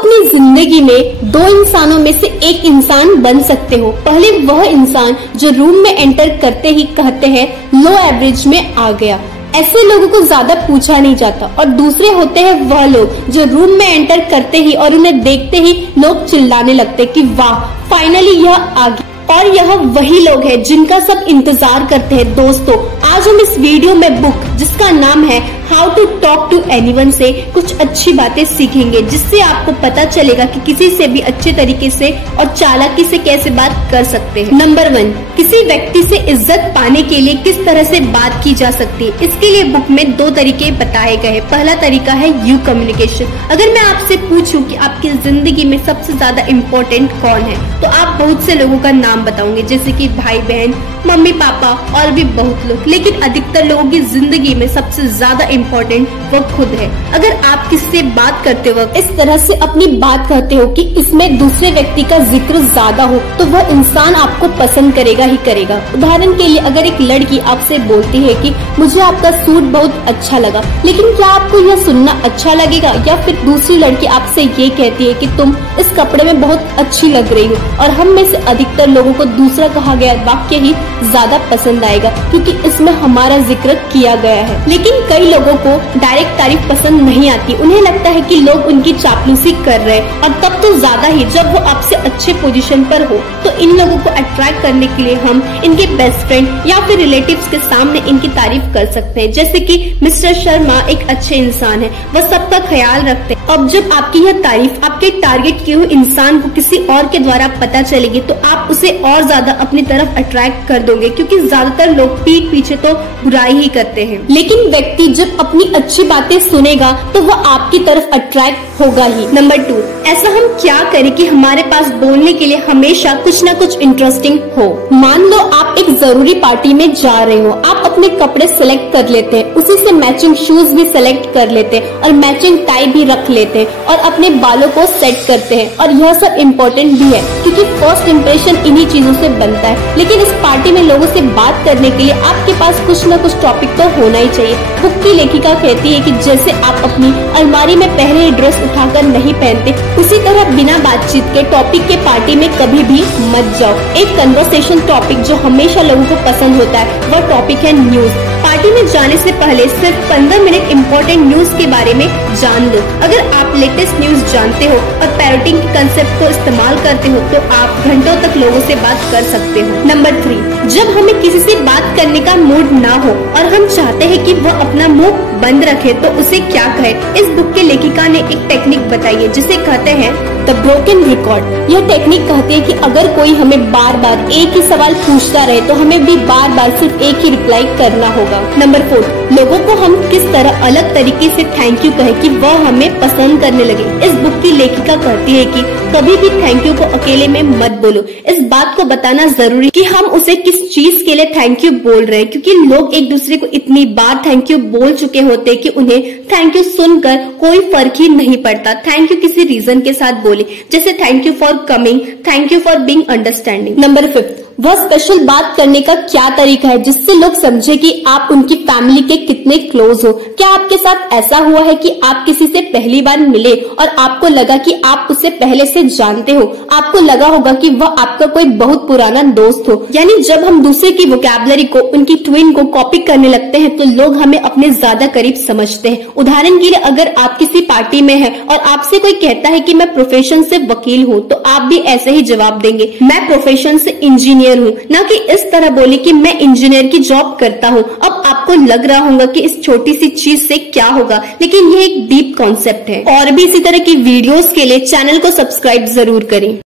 अपनी जिंदगी में दो इंसानों में से एक इंसान बन सकते हो। पहले वह इंसान जो रूम में एंटर करते ही कहते हैं लो एवरेज में आ गया, ऐसे लोगों को ज्यादा पूछा नहीं जाता। और दूसरे होते हैं वह लोग जो रूम में एंटर करते ही और उन्हें देखते ही लोग चिल्लाने लगते कि वाह फाइनली यह आ गया। और यह वही लोग हैं जिनका सब इंतजार करते हैं। दोस्तों, आज हम इस वीडियो में बुक जिसका नाम है how to talk to anyone से कुछ अच्छी बातें सीखेंगे, जिससे आपको पता चलेगा कि किसी से भी अच्छे तरीके से और चालाकी से कैसे बात कर सकते हैं। नंबर 1, किसी व्यक्ति से इज्जत पाने के लिए किस तरह से बात की जा सकती है। इसके लिए बुक में 2 तरीके बताए गए हैं। पहला तरीका है यू कम्युनिकेशन। अगर मैं आपसे पूछूं कि आपकी जिंदगी में सबसे ज्यादा इम्पोर्टेंट कौन है, तो आप बहुत से लोगों का नाम बताओगे, जैसे कि भाई बहन, मम्मी पापा और भी बहुत लोग। लेकिन अधिकतर लोगों की जिंदगी में सबसे ज्यादा इम्पोर्टेंट वो खुद है। अगर आप किसी से बात करते वक्त इस तरह से अपनी बात कहते हो कि इसमें दूसरे व्यक्ति का जिक्र ज्यादा हो, तो वह इंसान आपको पसंद करेगा ही करेगा। उदाहरण के लिए, अगर एक लड़की आपसे बोलती है कि मुझे आपका सूट बहुत अच्छा लगा, लेकिन क्या आपको यह सुनना अच्छा लगेगा? या फिर दूसरी लड़की आपसे ये कहती है कि तुम इस कपड़े में बहुत अच्छी लग रही हो, और हम में से अधिकतर लोगों को दूसरा कहा गया वाक्य ही ज्यादा पसंद आएगा क्योंकि इसमें हमारा जिक्र किया गया है। लेकिन कई लोगों को डायरेक्ट तारीफ पसंद नहीं आती। उन्हें लगता है कि लोग उनकी चापलूसी कर रहे हैं, और तब तो ज्यादा ही जब वो आपसे अच्छे पोजीशन पर हो। तो इन लोगों को अट्रैक्ट करने के लिए हम इनके बेस्ट फ्रेंड या फिर रिलेटिव्स के सामने इनकी तारीफ कर सकते हैं, जैसे कि मिस्टर शर्मा एक अच्छे इंसान है, वह सबका ख्याल रखते हैं। अब जब आपकी यह तारीफ आपके टारगेट किए हुए इंसान को किसी और के द्वारा पता चलेगी, तो आप उसे और ज्यादा अपनी तरफ अट्रैक्ट कर दोगे, क्योंकि ज्यादातर लोग पीठ पीछे तो बुराई ही करते हैं। लेकिन व्यक्ति जब अपनी अच्छी बातें सुनेगा तो वह आपकी तरफ अट्रैक्ट होगा ही। नंबर 2, ऐसा हम क्या करें कि हमारे पास बोलने के लिए हमेशा कुछ न कुछ इंटरेस्टिंग हो। मान लो आप एक जरूरी पार्टी में जा रहे हो, आप अपने कपड़े सिलेक्ट कर लेते हैं, उसी से मैचिंग शूज भी सिलेक्ट कर लेते हैं और मैचिंग टाई भी रख लेते हैं और अपने बालों को सेट करते हैं। और यह सब इम्पोर्टेंट भी है क्योंकि फर्स्ट इम्प्रेशन इन्हीं चीजों से बनता है। लेकिन इस पार्टी में लोगों से बात करने के लिए आपके पास कुछ न कुछ टॉपिक तो होना ही चाहिए। बुक की लेखिका कहती है कि जैसे आप अपनी अलमारी में पहले ही ड्रेस उठाकर नहीं पहनते, उसी तरह बिना बातचीत के टॉपिक के पार्टी में कभी भी मत जाओ। एक कन्वर्सेशन टॉपिक जो हमेशा लोगों को पसंद होता है वह टॉपिक है न्यूज। पार्टी में जाने से पहले सिर्फ 15 मिनट इम्पोर्टेंट न्यूज के बारे में जान लो। अगर आप लेटेस्ट न्यूज जानते हो और पैरोटिंग के कंसेप्ट को इस्तेमाल करते हो, तो आप घंटों तक लोगों से बात कर सकते हो। नंबर 3, जब हमें किसी से बात करने का मूड ना हो और हम चाहते हैं कि वह अपना मुंह बंद रखे, तो उसे क्या कहे। इस बुक के लेखिका ने एक टेक्निक बताई है जिसे कहते हैं द ब्रोकन रिकॉर्ड। यह टेक्निक कहती है कि अगर कोई हमें बार बार एक ही सवाल पूछता रहे तो हमें भी बार बार सिर्फ एक ही रिप्लाई करना होगा। नंबर 4, लोगों को हम किस तरह अलग तरीके से थैंक यू कहें कि वह हमें पसंद करने लगे। इस बुक की लेखिका कहती है कि कभी भी थैंक यू को अकेले में मत बोलो। इस बात को बताना जरूरी कि हम उसे किस चीज के लिए थैंक यू बोल रहे हैं, क्योंकि लोग एक दूसरे को इतनी बार थैंक यू बोल चुके होते कि उन्हें थैंक यू सुनकर कोई फर्क ही नहीं पड़ता। थैंक यू किसी रीजन के साथ बोले, जैसे thank you for coming, thank you for being understanding. Number 5, वह स्पेशल बात करने का क्या तरीका है जिससे लोग समझे कि आप उनकी फैमिली के कितने क्लोज हो। क्या आपके साथ ऐसा हुआ है कि आप किसी से पहली बार मिले और आपको लगा कि आप उसे पहले से जानते हो? आपको लगा होगा कि वह आपका कोई बहुत पुराना दोस्त हो। यानी जब हम दूसरे की वोकैबुलरी को, उनकी ट्विन को कॉपी करने लगते हैं तो लोग हमें अपने ज्यादा करीब समझते हैं। उदाहरण के लिए, अगर आप किसी पार्टी में हैं और आपसे कोई कहता है कि मैं प्रोफेशन से वकील हूँ, तो आप भी ऐसे ही जवाब देंगे, मैं प्रोफेशन से इंजीनियर हूँ, ना कि इस तरह बोले कि मैं इंजीनियर की जॉब करता हूँ। अब आपको लग रहा होगा कि इस छोटी सी चीज से क्या होगा, लेकिन ये एक डीप कॉन्सेप्ट है। और भी इसी तरह की वीडियोस के लिए चैनल को सब्सक्राइब जरूर करें।